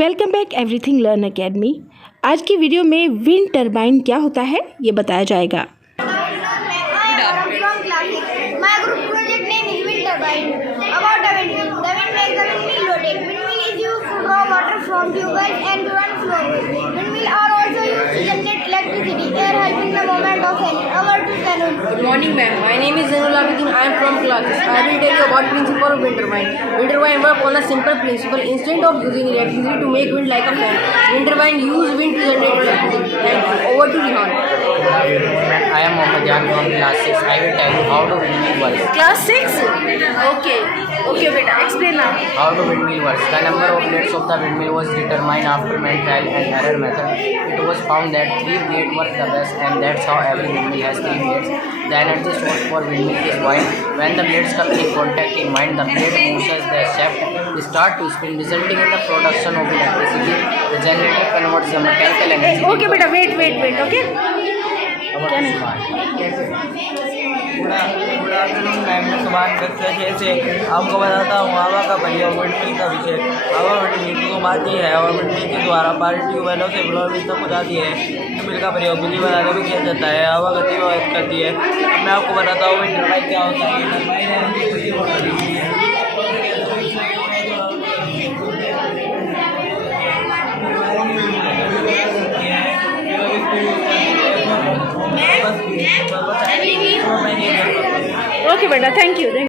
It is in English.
Welcome back everything learn academy. आज की video में विंड टरबाइन क्या होता है ये बताया जाएगा। My group project name is wind turbine. About a windmill. The wind makes the windmill rotate. Windmill is used to draw water from tubes and to run flowways. Windmill are also used to generate electricity. They are helping the movement of sailing. Our to Salon. Good morning, ma'am. My name is Zainul Abidin. I am from class 6. I will tell you about principle of wind turbine. Wind turbine work on a simple principle. Instead of using electricity to make wind like a fan, wind turbine use wind to generate electricity. Thank you. Over to Rihan. I am Mohammed from class 6. I will tell you how to windmill works. Class 6? Okay बेटा, explain now. How to windmill works. The number of blades of the windmill was determined after many trial and error method. It was found that 3 blades work the best, and that's how every windmill has 3 blades. The energy source for windmill is wind. When the blades come in contact in wind, the blade moves the shaft start to spin, resulting in the production of electricity. The generator converts the mechanical energy. Okay बेटा, wait, okay? क्या नहीं? Good afternoon ma'am, मैं सुभान कक्षा 6 से आपको बताता हूँ हवा का प्रयोग विंडमिल का विषय। हवा विंडमिल को घुमाती है और विंडमिल के द्वारा पानी ट्यूबवेलों से ब्लोअर तक पहुँचाती है। विंडमिल का प्रयोग बिजली बनाने में किया जाता है। हवा गति प्रभावित करती है। मैं आपको बताता हूँ विंड टरबाइन क्या होता है। ओके बेटा, थैंक यू।